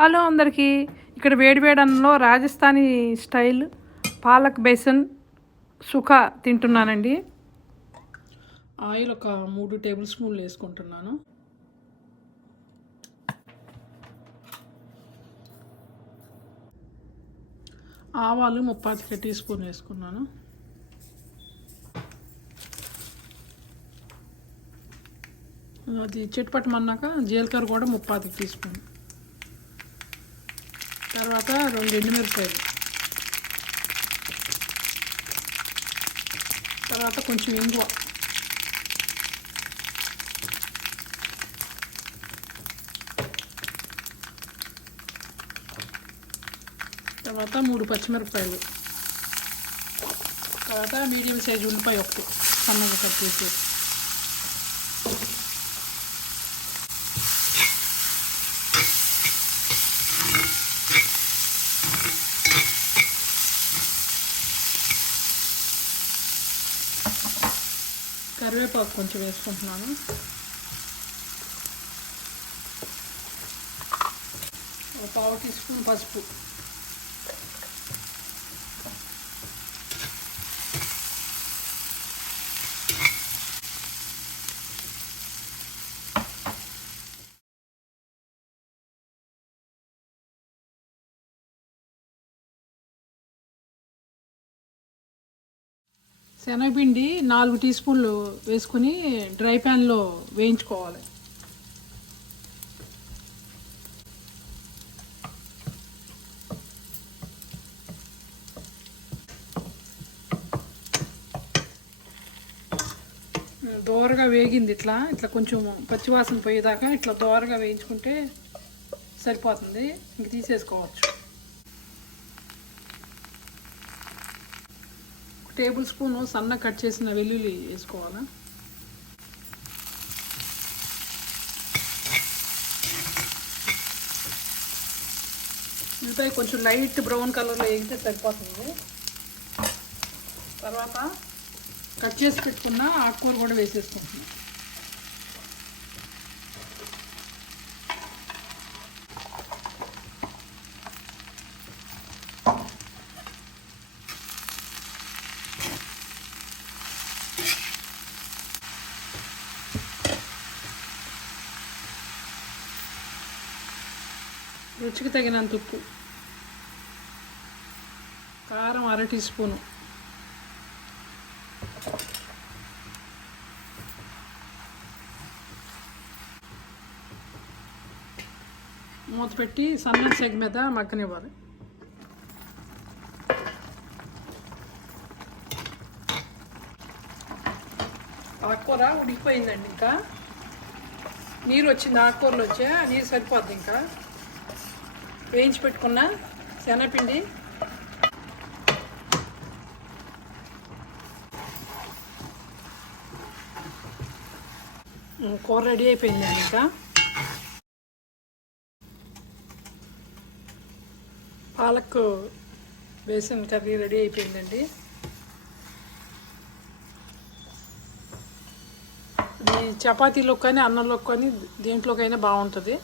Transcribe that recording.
Hello అందరికీ. ఇక్కడ వేడివేడి అన్నంలో రాజస్థానీ స్టైల్ పాలక్ బేసన్ సుఖా తింటున్నానండి. ఆయిల్ ఒక 3 టేబుల్ స్పూన్లు వేసుకుంటున్నాను. ఆవాలు 30 టీ స్పూన్ వేసుకున్నాను. అది చిట్పట్టమన్నాక జీలకర్ర కూడా 30 టీ స్పూన్. తర్వాత 2 ఎండుమిరపకాయలు, తర్వాత కొంచెం ఇంగువ, తర్వాత 3 పచ్చిమిరపకాయలు, తర్వాత మీడియం సైజు ఉల్లిపాయ ఒకటి సన్నగా కట్ చేసి, కరివేపాకు కొంచెం వేసుకుంటున్నాను. ఒక 1/2 టీ స్పూన్ పసుపు, శనగపిండి 4 టీ స్పూన్లు వేసుకుని డ్రై ప్యాన్లో వేయించుకోవాలి. దోరగా వేగింది. ఇట్లా కొంచెం పచ్చివాసన పోయేదాకా ఇట్లా దోరగా వేయించుకుంటే సరిపోతుంది. ఇంక తీసేసుకోవచ్చు. టేబుల్ స్పూను సన్న కట్ చేసిన వెల్లుల్లి వేసుకోవాలి. మిగతా కొంచెం లైట్ బ్రౌన్ కలర్లో వేగితే సరిపోతుంది. తర్వాత కట్ చేసి పెట్టుకున్న ఆకుకూర కూడా వేసేసుకుంటున్నాం. రుచికి తగినంత ఉప్పు, కారం 1/2 టీ స్పూను, మూత పెట్టి సన్న సెగ మీద మగ్గనివ్వాలి. ఆకుకూర ఉడికిపోయిందండి. ఇంకా నీరు వచ్చింది. ఆకుకూరలు వచ్చా నీరు సరిపోద్ది. ఇంకా వేయించి పెట్టుకున్న శనగపిండి, కూర రెడీ అయిపోయిందండి. ఇంకా పాలక్ బేసన్ కర్రీ రెడీ అయిపోయిందండి. ఇది చపాతీలోకి కానీ అన్నంలోకి కానీ దేంట్లోకైనా బాగుంటుంది.